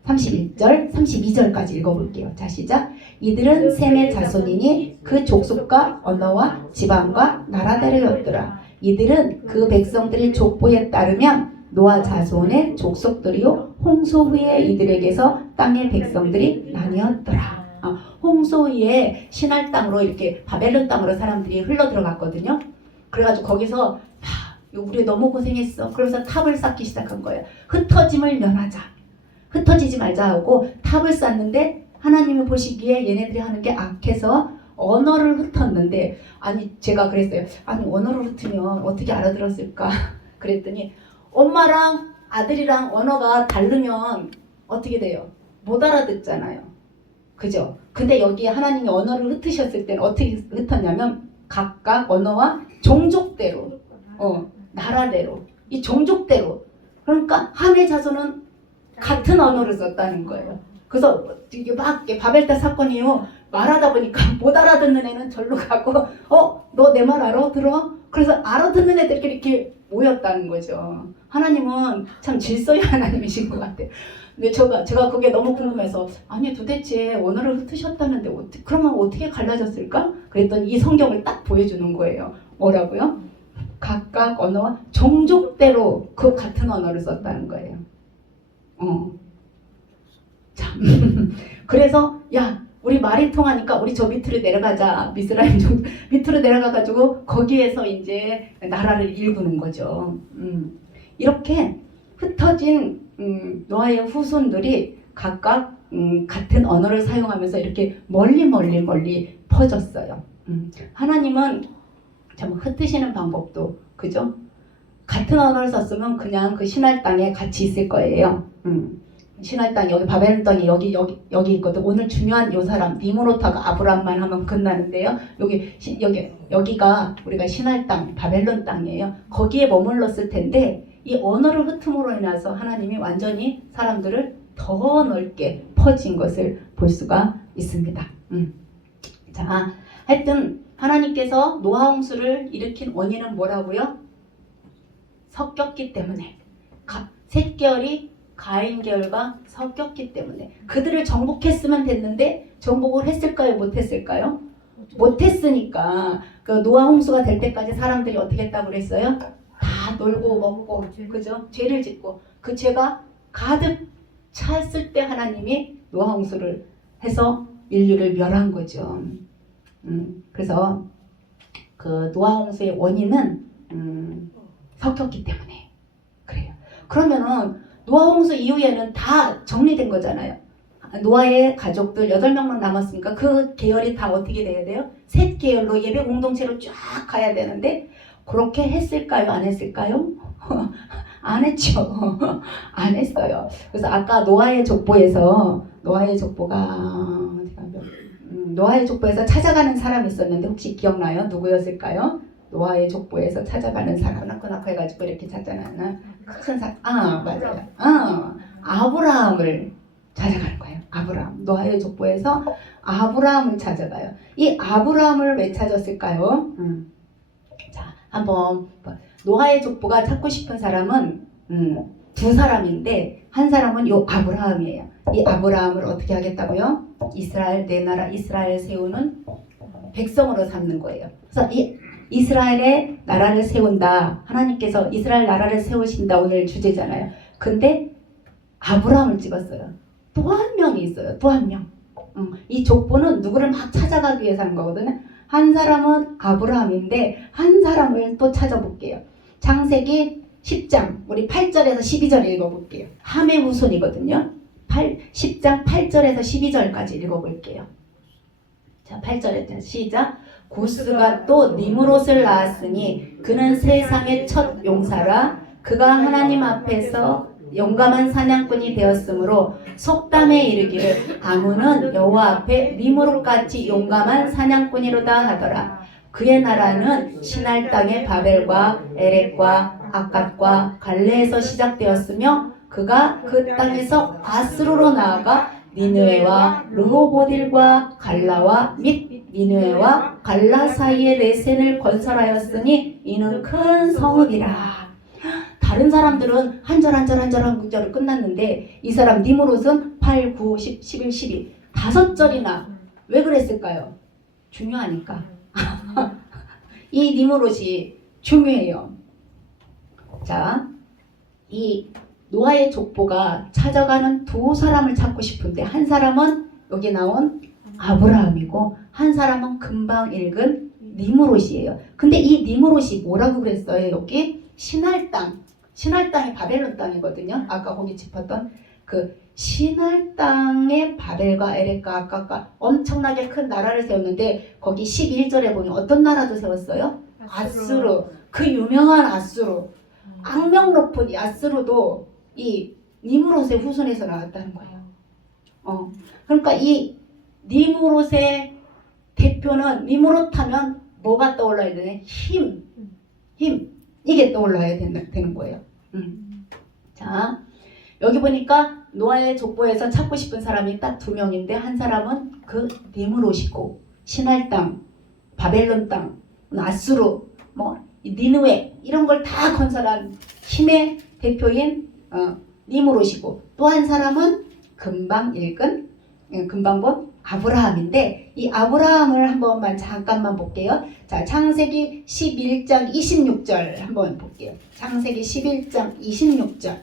31절, 32절까지 읽어볼게요. 자, 시작. 이들은 셈의 자손이니 그 족속과 언어와 지방과 나라대로였더라. 이들은 그 백성들의 족보에 따르면 노아 자손의 족속들이요 홍수 후에 이들에게서 땅의 백성들이 나뉘었더라. 홍수 후에 신할 땅으로 이렇게 바벨론 땅으로 사람들이 흘러 들어갔거든요. 그래가지고 거기서 우리 너무 고생했어. 그래서 탑을 쌓기 시작한 거예요. 흩어짐을 면하자. 흩어지지 말자 하고 탑을 쌓는데 하나님이 보시기에 얘네들이 하는 게 악해서 언어를 흩었는데, 아니 제가 그랬어요. 아니 언어를 흩으면 어떻게 알아들었을까? 그랬더니 엄마랑 아들이랑 언어가 다르면 어떻게 돼요? 못 알아듣잖아요. 그죠? 근데 여기 하나님이 언어를 흩으셨을 때는 어떻게 흩었냐면 각각 언어와 종족대로, 나라대로, 이 종족대로. 그러니까 함의 자손은 같은 언어를 썼다는 거예요. 그래서 이게 막 바벨탑 사건 이후 말하다 보니까 못 알아듣는 애는 절로 가고, 너 내 말 알아들어? 그래서 알아듣는 애들끼리 이렇게 모였다는 거죠. 하나님은 참 질서의 하나님이신 것 같아요. 근데 제가 그게 너무 궁금해서, 아니 도대체 언어를 흩으셨다는데 그러면 어떻게 갈라졌을까? 그랬더니 이 성경을 딱 보여주는 거예요. 뭐라고요? 각각 언어와 종족대로 그 같은 언어를 썼다는 거예요. 참. 그래서 야, 우리 말이 통하니까 우리 저 밑으로 내려가자. 미스라임 밑으로 내려가가지고 거기에서 이제 나라를 일구는 거죠. 이렇게 흩어진 노아의 후손들이 각각 같은 언어를 사용하면서 이렇게 멀리 퍼졌어요. 하나님은 참 흩으시는 방법도, 그죠? 같은 언어를 썼으면 그냥 그 신할 땅에 같이 있을 거예요. 신할 땅, 여기 바벨론 땅이 여기 있거든. 오늘 중요한 요 사람 니므롯하고 아브람만 하면 끝나는데요. 여기가 우리가 신할 땅, 바벨론 땅이에요. 거기에 머물렀을 텐데 이 언어를 흩음으로 인해서 하나님이 완전히 사람들을 더 넓게 퍼진 것을 볼 수가 있습니다. 자, 하여튼 하나님께서 노아 홍수를 일으킨 원인은 뭐라고요? 섞였기 때문에. 셋 계열이 가인 계열과 섞였기 때문에. 그들을 정복했으면 됐는데 정복을 했을까요? 못했을까요? 못했으니까 그 노아 홍수가 될 때까지 사람들이 어떻게 했다고 그랬어요? 다 놀고 먹고, 그죠? 죄를 짓고 그 죄가 가득 찼을 때 하나님이 노아 홍수를 해서 인류를 멸한 거죠. 그래서 그 노아 홍수의 원인은 섞였기 때문에 그래요. 그러면은 노아 홍수 이후에는 다 정리된 거잖아요. 노아의 가족들 8명만 남았으니까 그 계열이 다 어떻게 돼야 돼요? 셋 계열로 예배 공동체로 쫙 가야 되는데 그렇게 했을까요? 안 했을까요? 안 했죠. 안 했어요. 그래서 아까 노아의 족보에서 찾아가는 사람이 있었는데 혹시 기억나요? 누구였을까요? 노아의 족보에서 찾아가는 사람 나코나코 해가지고 이렇게 찾잖아요. 큰 사람. 맞아요. 아브라함을 찾아가는 거예요. 아브라함. 노아의 족보에서 아브라함을 찾아가요. 이 아브라함을 왜 찾았을까요? 자, 한번 노아의 족보가 찾고 싶은 사람은 두 사람인데 한 사람은 요 아브라함이에요. 이 아브라함을 어떻게 하겠다고요? 이스라엘, 내 나라 이스라엘 세우는 백성으로 삼는 거예요. 그래서 이 이스라엘의 나라를 세운다. 하나님께서 이스라엘 나라를 세우신다. 오늘 주제잖아요. 근데 아브라함을 찍었어요. 또 한 명이 있어요. 또 한 명. 이 족보는 누구를 막 찾아가기 위해서 하는 거거든요. 한 사람은 아브라함인데 한 사람을 또 찾아볼게요. 창세기 10장 우리 8절에서 12절 읽어볼게요. 함의 후손이거든요. 10장 8절에서 12절까지 읽어볼게요. 자, 8절에 시작. 구스가 또 니므롯을 낳았으니 그는 세상의 첫 용사라. 그가 하나님 앞에서 용감한 사냥꾼이 되었으므로 속담에 이르기를 아문은 여호와 앞에 니므롯같이 용감한 사냥꾼이로다 하더라. 그의 나라는 신할 땅의 바벨과 에렉과 아갓과 갈레에서 시작되었으며 그가 그 땅에서 아스루로 나아가 니느웨와 르호보딜과 갈라와 및 니느웨와 갈라 사이에 레센을 건설하였으니 이는 큰 성읍이라. 다른 사람들은 한 절 한 구절을 끝났는데 이 사람 니므롯은 8, 9, 10, 11, 12 5절이나 왜 그랬을까요? 중요하니까. 이 니므롯이 중요해요. 자, 이 노아의 족보가 찾아가는 두 사람을 찾고 싶은데 한 사람은 여기 나온 아브라함이고 한 사람은 금방 읽은 니므롯이에요. 근데 이 니므롯이 뭐라고 그랬어요? 여기 신할 땅이 바벨론 땅이거든요. 아까 거기 짚었던 그 신할 땅의 바벨과 에렉과 아까가 엄청나게 큰 나라를 세웠는데 거기 11절에 보면 어떤 나라도 세웠어요? 아수르. 그 유명한 아수르. 악명 높은 이 아수르도 이 니므롯의 후손에서 나왔다는 거예요. 그러니까 이 니므롯의 대표는 니므롯 하면 뭐가 떠올라야 되네? 힘. 이게 떠올라야 되는 거예요. 자, 여기 보니까 노아의 족보에서 찾고 싶은 사람이 딱 2명인데 한 사람은 그 니므롯이고 신할 땅, 바벨론 땅, 아수르, 뭐 니느웨 이런 걸 다 건설한 힘의 대표인 니므롯이고 또 한 사람은 금방 본 아브라함인데 이 아브라함을 한 번만 잠깐만 볼게요. 자, 창세기 11장 26절 한번 볼게요. 창세기 11장 26절.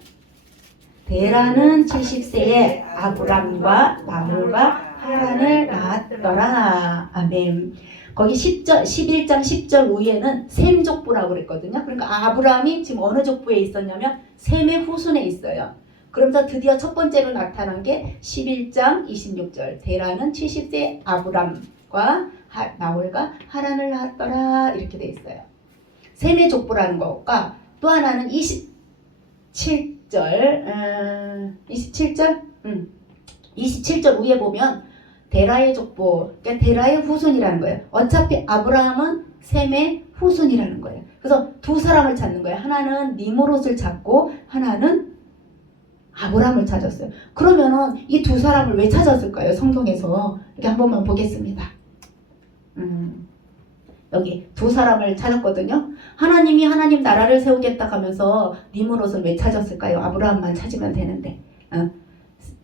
데라는 70세에 아브람과 나홀과 하란을 낳았더라. 아멘. 거기 11장 10절 위에는 셈 족보라고 그랬거든요. 그러니까 아브라함이 지금 어느 족보에 있었냐면 셈의 후손에 있어요. 그러면서 드디어 첫 번째로 나타난 게 11장 26절. 데라는 70세 아브람과 나홀과 하란을 낳았더라. 이렇게 돼 있어요. 셈의 족보라는 것과 또 하나는 27절 위에 보면 데라의 족보, 그러니까 데라의 후손이라는 거예요. 어차피 아브라함은 셈의 후손이라는 거예요. 그래서 두 사람을 찾는 거예요. 하나는 니므롯을 찾고 하나는 아브라함을 찾았어요. 그러면은 이 두 사람을 왜 찾았을까요? 성경에서 이렇게 한 번만 보겠습니다. 여기 두 사람을 찾았거든요. 하나님이 하나님 나라를 세우겠다 하면서 니므롯을 왜 찾았을까요? 아브라함만 찾으면 되는데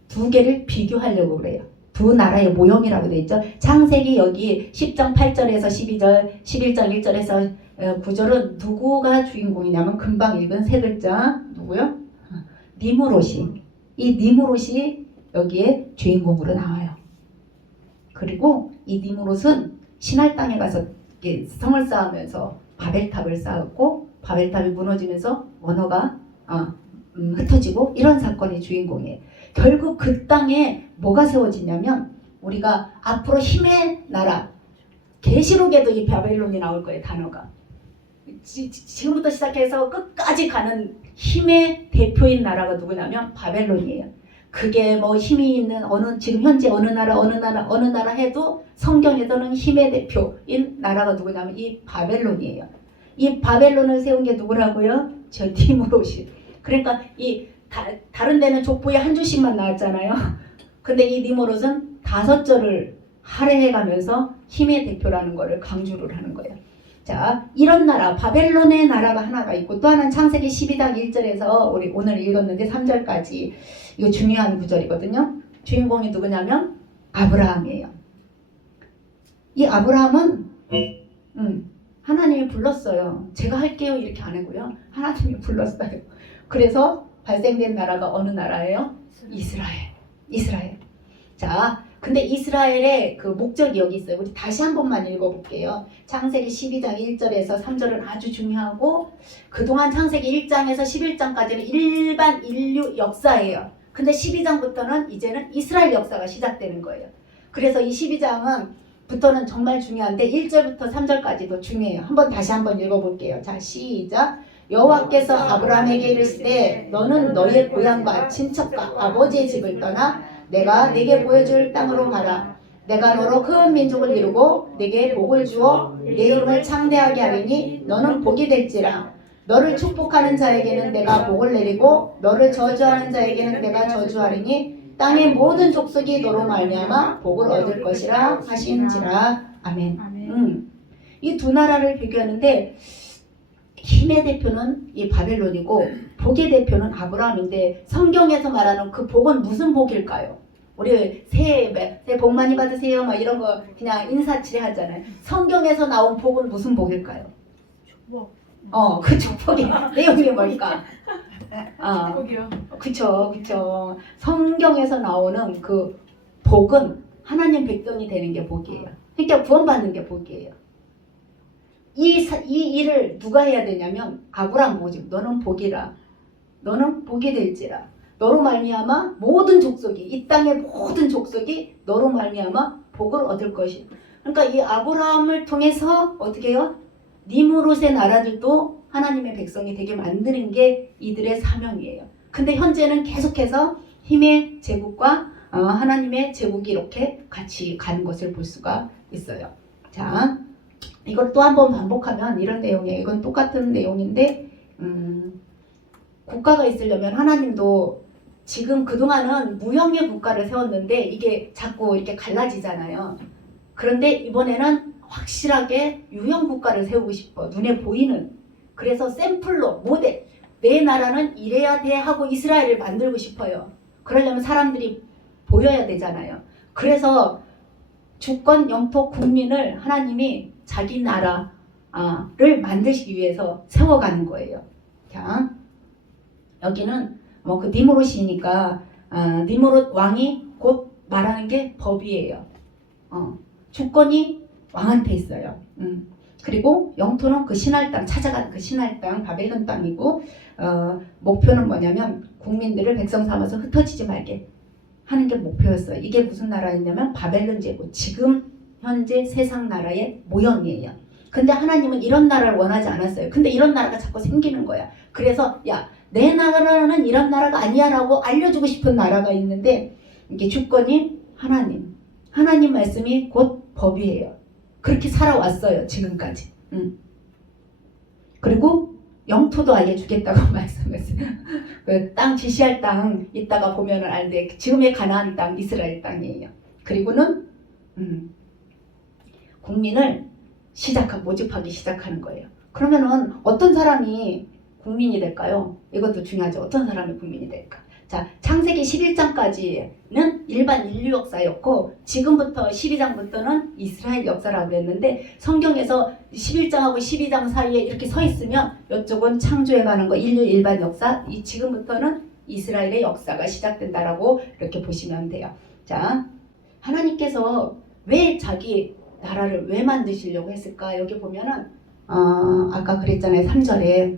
두 개를 비교하려고 그래요. 두 나라의 모형이라고 되어 있죠. 창세기 여기 10장 8절에서 12절, 11장 1절에서 9절은 누구가 주인공이냐면 금방 읽은 세 글자 누구요? 니므롯이. 이 니므롯이 여기에 주인공으로 나와요. 그리고 이 니므롯은 신할 땅에 가서 성을 쌓으면서 바벨탑을 쌓았고 바벨탑이 무너지면서 언어가 흩어지고 이런 사건이 주인공이에요. 결국 그 땅에 뭐가 세워지냐면 우리가 앞으로 힘의 나라 계시록에도 이 바벨론이 나올 거예요. 단어가 지금부터 시작해서 끝까지 가는 힘의 대표인 나라가 누구냐면 바벨론이에요. 그게 뭐 힘이 있는 지금 현재 어느 나라 해도 성경에서는 힘의 대표인 나라가 누구냐면 이 바벨론이에요. 이 바벨론을 세운 게 누구라고요? 저 니므롯이. 그러니까 다른 데는 족보에 한 줄씩만 나왔잖아요. 근데 이 니므롯은 5절을 할애해가면서 힘의 대표라는 거를 강조를 하는 거예요. 자, 이런 나라, 바벨론의 나라가 하나가 있고 또 하나는 창세기 12장 1절에서 우리 오늘 읽었는데 3절까지 이거 중요한 구절이거든요. 주인공이 누구냐면 아브라함이에요. 이 아브라함은 하나님이 불렀어요. 제가 할게요 이렇게 안 하고요. 하나님이 불렀어요. 그래서 발생된 나라가 어느 나라예요? 이스라엘. 자, 근데 이스라엘의 그 목적이 여기 있어요. 우리 다시 한 번만 읽어볼게요. 창세기 12장 1절에서 3절은 아주 중요하고 그동안 창세기 1장에서 11장까지는 일반 인류 역사예요. 근데 12장부터는 이제는 이스라엘 역사가 시작되는 거예요. 그래서 이 12장은 부터는 정말 중요한데 1절부터 3절까지도 중요해요. 다시 한번 읽어볼게요. 자, 시작. 여호와께서 아브라함에게 이르시되 너는 너의 고향과 친척과 아버지의 집을 떠나 내가 네게 보여줄 땅으로 가라. 내가 너로 큰 민족을 이루고 네게 복을 주어 네 이름을 창대하게 하리니 너는 복이 될지라. 너를 축복하는 자에게는 내가 복을 내리고 너를 저주하는 자에게는 내가 저주하리니 땅의 모든 족속이 너로 말미암아 복을 얻을 것이라 하신지라. 아멘. 이 두 나라를 비교하는데 힘의 대표는 이 바벨론이고 복의 대표는 아브라함인데 성경에서 말하는 그 복은 무슨 복일까요? 우리 새해 복 많이 받으세요 막 이런 거 그냥 인사치레 하잖아요. 성경에서 나온 복은 무슨 복일까요? 그 축복의 내용이 뭘까? 축복이요. 그쵸. 성경에서 나오는 그 복은 하나님 백성이 되는 게 복이에요. 그러니까 구원받는 게 복이에요. 이 일을 누가 해야 되냐면 아브라함 보지. 너는 복이라. 너는 복이 될지라. 너로 말미암아 모든 족속이 이 땅의 모든 족속이 너로 말미암아 복을 얻을 것이. 그러니까 이 아브라함을 통해서 어떻게 해요? 니무롯의 나라들도 하나님의 백성이 되게 만드는 게 이들의 사명이에요. 근데 현재는 계속해서 힘의 제국과 하나님의 제국이 이렇게 같이 가는 것을 볼 수가 있어요. 자, 이걸 또 한 번 반복하면 이런 내용이에요. 이건 똑같은 내용인데 국가가 있으려면 하나님도 지금 그동안은 무형의 국가를 세웠는데 이게 자꾸 이렇게 갈라지잖아요. 그런데 이번에는 확실하게 유형 국가를 세우고 싶어. 눈에 보이는. 그래서 샘플로 모델. 내 나라는 이래야 돼 하고 이스라엘을 만들고 싶어요. 그러려면 사람들이 보여야 되잖아요. 그래서 주권, 영토, 국민을 하나님이 자기 나라를 만드시기 위해서 세워가는 거예요. 자, 여기는 그 니무롯이니까 니무롯 왕이 곧 말하는 게 법이에요. 주권이 왕한테 있어요. 그리고 영토는 그 신할 땅, 찾아가는 그 신할 땅, 바벨론 땅이고 목표는 뭐냐면 국민들을 백성 삼아서 흩어지지 말게 하는 게 목표였어요. 이게 무슨 나라였냐면 바벨론 제국, 지금 현재 세상 나라의 모형이에요. 근데 하나님은 이런 나라를 원하지 않았어요. 근데 이런 나라가 자꾸 생기는 거야. 그래서 내 나라는 이런 나라가 아니야 라고 알려주고 싶은 나라가 있는데 이게 주권이 하나님 말씀이 곧 법이에요. 그렇게 살아왔어요. 지금까지. 그리고 영토도 알려주겠다고 말씀했어요. 그 땅 지시할 땅 이따가 보면 아는데 지금의 가나안 땅 이스라엘 땅이에요. 그리고는 국민을 모집하기 시작하는 거예요. 그러면은 어떤 사람이 국민이 될까요? 이것도 중요하죠. 어떤 사람이 국민이 될까? 자, 창세기 11장까지는 일반 인류 역사였고 지금부터 12장부터는 이스라엘 역사라고 했는데 성경에서 11장하고 12장 사이에 이렇게 서 있으면 이쪽은 창조해 가는 거 인류 일반 역사, 지금부터는 이스라엘의 역사가 시작된다라고 이렇게 보시면 돼요. 자, 하나님께서 왜 자기 나라를 왜 만드시려고 했을까? 여기 보면은 아까 그랬잖아요. 3절에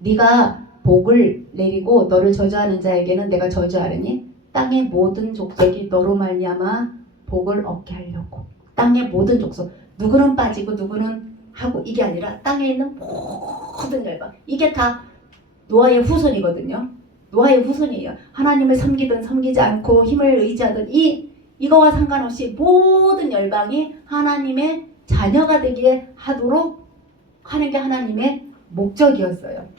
네가 복을 내리고 너를 저주하는 자에게는 내가 저주하려니 땅의 모든 족속이 너로 말미암아 복을 얻게 하려고. 땅의 모든 족속, 누구는 빠지고 누구는 하고, 이게 아니라 땅에 있는 모든 열방, 이게 다 노아의 후손이거든요. 노아의 후손이에요. 하나님을 섬기든 섬기지 않고 힘을 의지하든 이거와 상관없이 모든 열방이 하나님의 자녀가 되게 하도록 하는 게 하나님의 목적이었어요.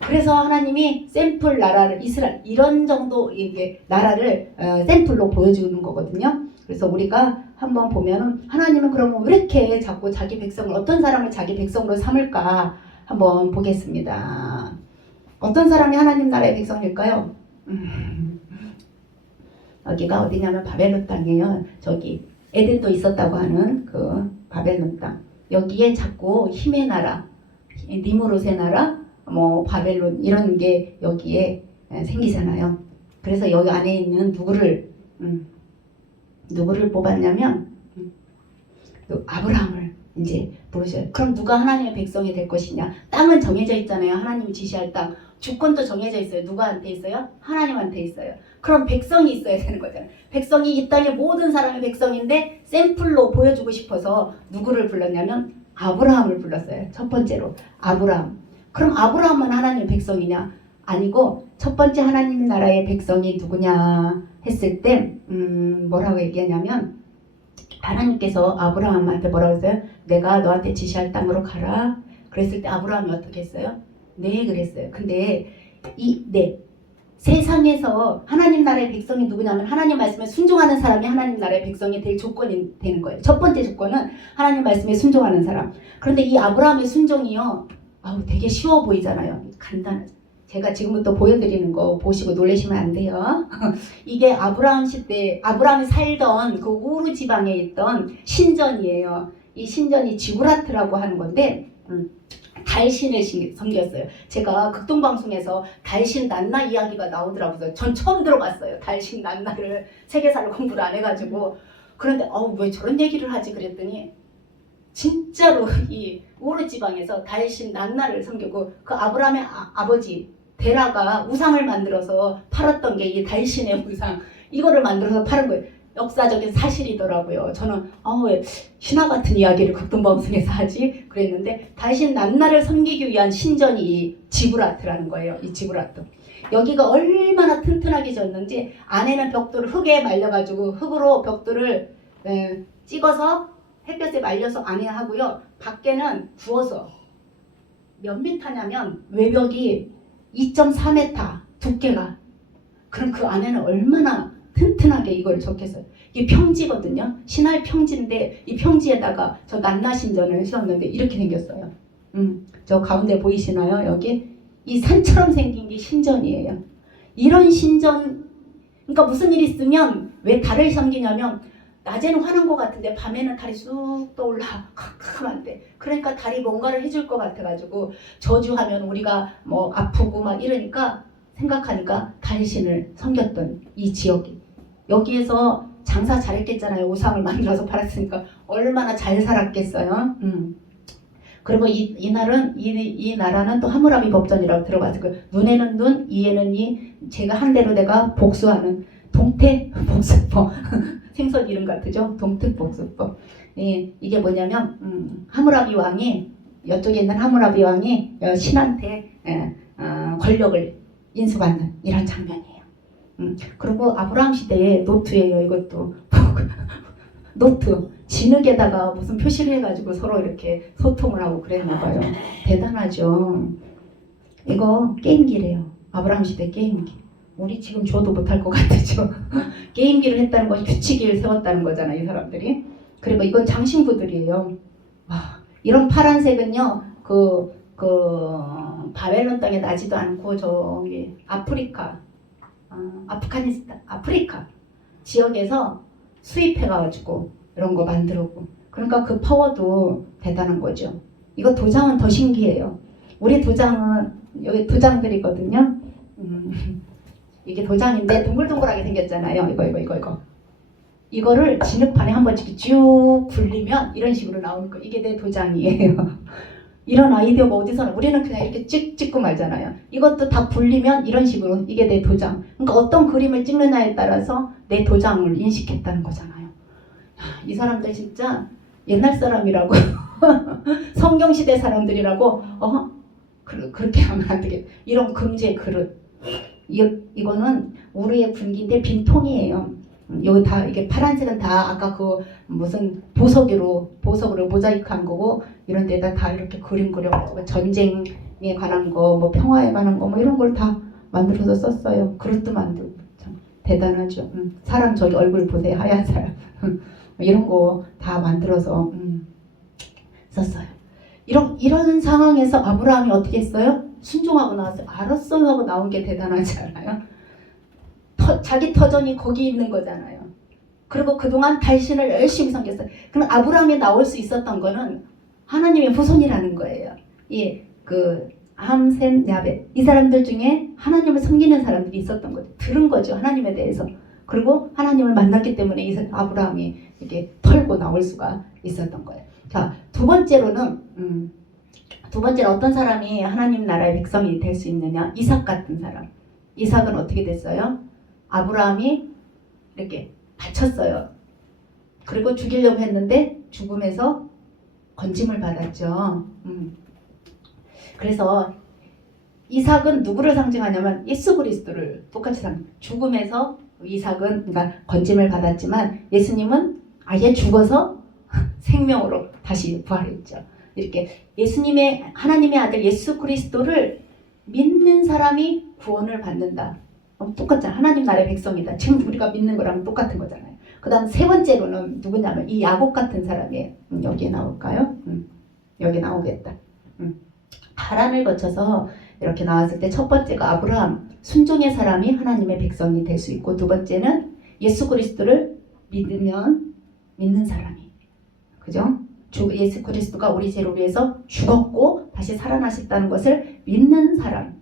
그래서 하나님이 샘플 나라를 이스라엘 이런 정도 이게 나라를 샘플로 보여주는 거거든요. 그래서 우리가 한번 보면은 하나님은 그러면 왜 이렇게 자꾸 자기 백성을 어떤 사람을 자기 백성으로 삼을까 한번 보겠습니다. 어떤 사람이 하나님 나라의 백성일까요? 여기가 어디냐면 바벨론 땅이에요. 저기 에덴도 있었다고 하는 그 바벨론 땅. 여기에 자꾸 힘의 나라, 니무롯의 나라, 바벨론 이런 게 여기에 생기잖아요. 그래서 여기 안에 있는 누구를 뽑았냐면 아브라함을 이제 부르셔요. 그럼 누가 하나님의 백성이 될 것이냐? 땅은 정해져 있잖아요. 하나님이 지시할 땅. 주권도 정해져 있어요. 누구한테 있어요? 하나님한테 있어요. 그럼 백성이 있어야 되는 거잖아요. 백성이 이 땅의 모든 사람의 백성인데 샘플로 보여주고 싶어서 누구를 불렀냐면 아브라함을 불렀어요. 첫 번째로 아브라함. 그럼 아브라함은 하나님의 백성이냐? 아니고 첫 번째 하나님 나라의 백성이 누구냐 했을 때 뭐라고 얘기하냐면 하나님께서 아브라함한테 뭐라고 했어요? 내가 너한테 지시할 땅으로 가라. 그랬을 때 아브라함이 어떻게 했어요? 네 그랬어요. 근데 세상에서 하나님 나라의 백성이 누구냐면 하나님 말씀에 순종하는 사람이 하나님 나라의 백성이 될 조건이 되는 거예요. 첫 번째 조건은 하나님 말씀에 순종하는 사람. 그런데 이 아브라함의 순종이요, 되게 쉬워 보이잖아요. 간단하죠. 제가 지금부터 보여드리는 거 보시고 놀라시면 안 돼요. 이게 아브라함 시대, 아브라함이 살던 그 우르 지방에 있던 신전이에요. 이 신전이 지브라트라고 하는 건데, 달신을 섬겼어요. 제가 극동방송에서 달신 난나 이야기가 나오더라고요. 전 처음 들어봤어요. 달신 난나를 세계사를 공부를 안 해가지고. 그런데 왜 저런 얘기를 하지 그랬더니 진짜로 이 우르 지방에서 달신 난나를 섬기고 그 아브라함의 아버지 데라가 우상을 만들어서 팔았던 게 이 달신의 우상, 이거를 만들어서 파는 거예요. 역사적인 사실이더라고요. 저는 왜 신화 같은 이야기를 극동방송에서 하지 그랬는데, 달신 난나를 섬기기 위한 신전이 이 지브라트라는 거예요. 이 지브라트. 여기가 얼마나 튼튼하게 졌는지, 안에는 벽돌을 흙에 말려가지고 흙으로 벽돌을 찍어서 햇볕에 말려서 안에 하고요. 밖에는 구워서 몇 미터냐면 외벽이 2.4m 두께가. 그럼 그 안에는 얼마나 튼튼하게 이걸 적겠어요. 이게 평지거든요. 신할 평지인데 이 평지에다가 저 난나 신전을 세웠는데 이렇게 생겼어요. 저 가운데 보이시나요? 여기 이 산처럼 생긴 게 신전이에요. 이런 신전, 그러니까 무슨 일이 있으면 왜 달을 섬기냐면 낮에는 화난 것 같은데 밤에는 달이 쑥 떠올라 캄캄한데, 그러니까 달이 뭔가를 해줄 것 같아가지고 저주하면 우리가 뭐 아프고 막 이러니까 생각하니까 달신을 섬겼던 이 지역이, 여기에서 장사 잘했겠잖아요. 우상을 만들어서 팔았으니까 얼마나 잘 살았겠어요. 그리고 이 나라는 또 하무라비 법전이라고 들어가지고, 눈에는 눈, 이에는 이, 제가 한 대로 내가 복수하는 동태복수법. 생선 이름 같으죠? 동태복수법. 예, 이게 뭐냐면 하무라비 왕이, 이쪽에 있는 하무라비 왕이 신한테 권력을 인수받는 이런 장면이에요. 그리고 아브라함 시대의 노트예요. 이것도 노트, 진흙에다가 무슨 표시를 해가지고 서로 이렇게 소통을 하고 그랬나 봐요. 대단하죠. 이거 게임기래요. 아브라함 시대 게임기. 우리 지금 줘도 못할 것 같으죠. 게임기를 했다는 건 규칙을 세웠다는 거잖아요, 이 사람들이. 그리고 이건 장신구들이에요. 이런 파란색은요, 바벨론 땅에 나지도 않고 저기 아프리카 지역에서 수입해가지고 이런 거 만들고, 그러니까 그 파워도 대단한 거죠. 이거 도장은 더 신기해요. 우리 도장은 여기 도장들이거든요. 이게 도장인데 동글동글하게 생겼잖아요. 이거. 이거를 진흙판에 한 번씩 쭉 굴리면 이런 식으로 나오는 거. 이게 내 도장이에요. 이런 아이디어가 어디서나, 우리는 그냥 이렇게 찍고 말잖아요. 이것도 다 굴리면 이런 식으로 이게 내 도장. 그러니까 어떤 그림을 찍느냐에 따라서 내 도장을 인식했다는 거잖아요. 이 사람들 진짜 옛날 사람이라고 성경시대 사람들이라고 그렇게 하면 안 되겠다. 이런 금지의 그릇. 이거는 우리의 분기인데 빈통이에요. 여기 다 이게 파란색은 다 아까 그 무슨 보석으로 모자이크한 거고, 이런 데다 다 이렇게 그림 그려가지고 전쟁에 관한 거, 뭐 평화에 관한 거, 뭐 이런 걸 다 만들어서 썼어요. 그릇도 만들고. 참 대단하죠. 사람 저기 얼굴 보세요. 하얀 사람. 이런 거 다 만들어서 썼어요. 이런 상황에서 아브라함이 어떻게 했어요? 순종하고 나왔어요. 알았어요 하고 나온 게 대단하지 않아요? 자기 터전이 거기 있는 거잖아요. 그리고 그동안 달신을 열심히 섬겼어요. 그럼 아브라함이 나올 수 있었던 거는 하나님의 후손이라는 거예요. 함, 셈, 야벳, 이 사람들 중에 하나님을 섬기는 사람들이 있었던 거죠. 들은 거죠, 하나님에 대해서. 그리고 하나님을 만났기 때문에 아브라함이 이렇게 털고 나올 수가 있었던 거예요. 자, 두 번째로 어떤 사람이 하나님 나라의 백성이 될 수 있느냐? 이삭 같은 사람. 이삭은 어떻게 됐어요? 아브라함이 이렇게 다쳤어요. 그리고 죽이려고 했는데 죽음에서 건짐을 받았죠. 그래서 이삭은 누구를 상징하냐면 예수 그리스도를 똑같이 죽음에서 이삭은 그러니까 건짐을 받았지만, 예수님은 아예 죽어서 생명으로 다시 부활했죠. 이렇게 하나님의 아들 예수 그리스도를 믿는 사람이 구원을 받는다. 똑같잖아. 하나님 나라의 백성이다. 지금 우리가 믿는 거랑 똑같은 거잖아요. 그 다음 세 번째로는 누구냐면 이 야곱 같은 사람이에요. 여기에 나올까요? 여기 나오겠다. 바람을 거쳐서 이렇게 나왔을 때 첫 번째가 아브라함, 순종의 사람이 하나님의 백성이 될 수 있고, 두 번째는 예수 그리스도를 믿는 사람이, 그죠? 예수 그리스도가 우리 죄를 위해서 죽었고 다시 살아나셨다는 것을 믿는 사람.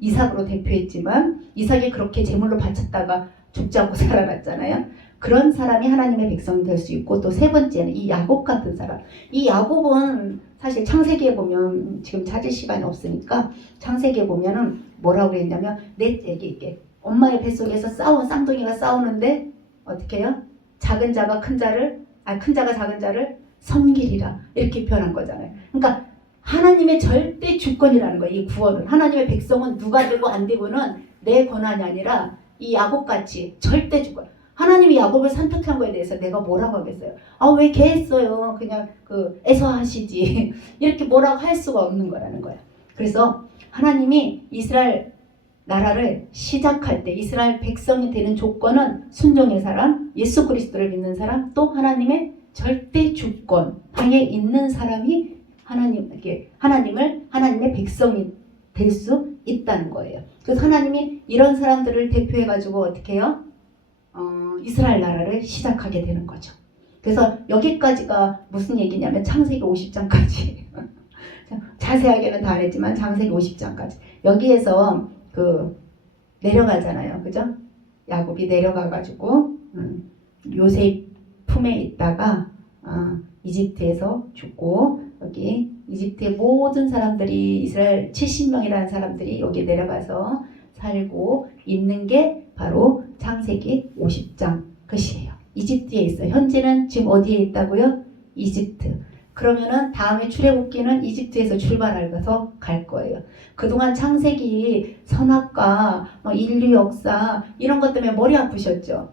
이삭으로 대표했지만 이삭이 그렇게 제물로 바쳤다가 죽지 않고 살아났잖아요. 그런 사람이 하나님의 백성이 될 수 있고, 또 세 번째는 이 야곱 같은 사람. 이 야곱은 사실 창세기에 보면, 지금 찾을 시간이 없으니까 창세기에 보면은 뭐라고 그랬냐면, 내 애기 엄마의 뱃속에서 싸운 쌍둥이가 싸우는데 어떻게 해요? 작은 자가 큰 자가 작은 자를 섬기리라, 이렇게 표현한 거잖아요. 그러니까 하나님의 절대 주권이라는 거예요. 이 구원은, 하나님의 백성은 누가 되고 안 되고는 내 권한이 아니라 이 야곱같이 절대 주권. 하나님이 야곱을 선택한 거에 대해서 내가 뭐라고 하겠어요? 왜 걔 했어요? 그냥 애서하시지. 이렇게 뭐라고 할 수가 없는 거라는 거예요. 그래서 하나님이 이스라엘 나라를 시작할 때 이스라엘 백성이 되는 조건은 순종의 사람, 예수 그리스도를 믿는 사람, 또 하나님의 절대 주권 방에 있는 사람이 하나님의 백성이 될 수 있다는 거예요. 그래서 하나님이 이런 사람들을 대표해가지고 어떻게 해요? 이스라엘 나라를 시작하게 되는 거죠. 그래서 여기까지가 무슨 얘기냐면 창세기 50장까지 자세하게는 다 안 했지만 창세기 50장까지 여기에서 내려가잖아요. 그죠? 야곱이 내려가가지고 요셉 품에 있다가 이집트에서 죽고, 여기 이집트의 모든 사람들이, 이스라엘 70명이라는 사람들이 여기 내려가서 살고 있는 게 바로 창세기 50장 끝이에요. 이집트에 있어요. 현재는 지금 어디에 있다고요? 이집트. 그러면은 다음에 출애굽기는 이집트에서 출발해서 갈 거예요. 그동안 창세기 선악과 인류 역사 이런 것 때문에 머리 아프셨죠.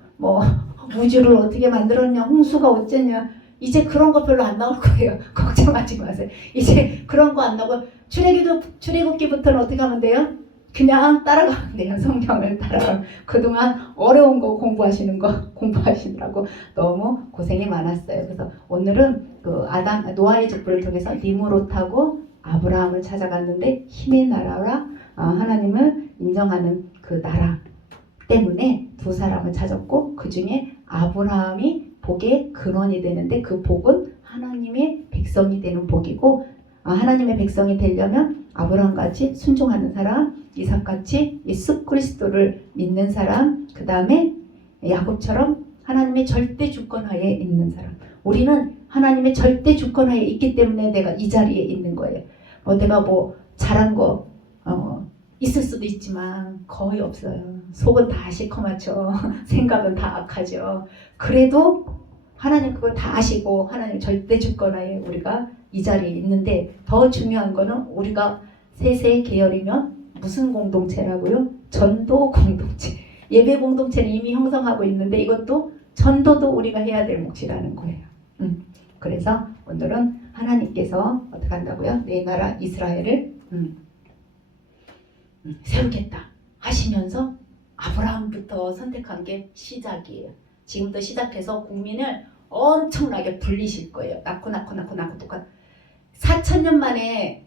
우주를 어떻게 만들었냐, 홍수가 어쨌냐, 이제 그런 거 별로 안 나올 거예요. 걱정하지 마세요. 이제 그런 거 안 나오고 출애굽기부터는 어떻게 하면 돼요? 그냥 따라가면 돼요. 성경을 따라가면. 그동안 어려운 거 공부하시느라고 너무 고생이 많았어요. 그래서 오늘은 노아의 족보를 통해서 니므롯하고 아브라함을 찾아갔는데, 힘의 나라라 하나님을 인정하는 그 나라 때문에 두 사람을 찾았고, 그 중에 아브라함이 복의 근원이 되는데, 그 복은 하나님의 백성이 되는 복이고, 하나님의 백성이 되려면 아브라함같이 순종하는 사람, 이삭같이 예수 그리스도를 믿는 사람, 그 다음에 야곱처럼 하나님의 절대 주권하에 있는 사람. 우리는 하나님의 절대 주권하에 있기 때문에 내가 이 자리에 있는 거예요. 내가 잘한 거 있을 수도 있지만 거의 없어요. 속은 다 시커멓죠. 생각은 다 악하죠. 그래도 하나님 그거 다 아시고 하나님 절대 주권하에 우리가 이 자리에 있는데, 더 중요한 거는 우리가 셋의 계열이면 무슨 공동체라고요? 전도 공동체. 예배 공동체는 이미 형성하고 있는데 이것도 전도도 우리가 해야 될 몫이라는 거예요. 그래서 오늘은 하나님께서 어떻게 한다고요? 내 나라 이스라엘을 세우겠다 하시면서 아브라함부터 선택한 게 시작이에요. 지금부터 시작해서 국민을 엄청나게 불리실 거예요. 낳고 똑같. 4,000년 만에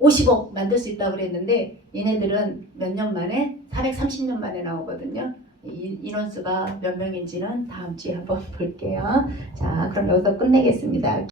50억 만들 수 있다고 그랬는데, 얘네들은 몇 년 만에 430년 만에 나오거든요. 인원수가 몇 명인지는 다음 주에 한번 볼게요. 자, 그럼 여기서 끝내겠습니다.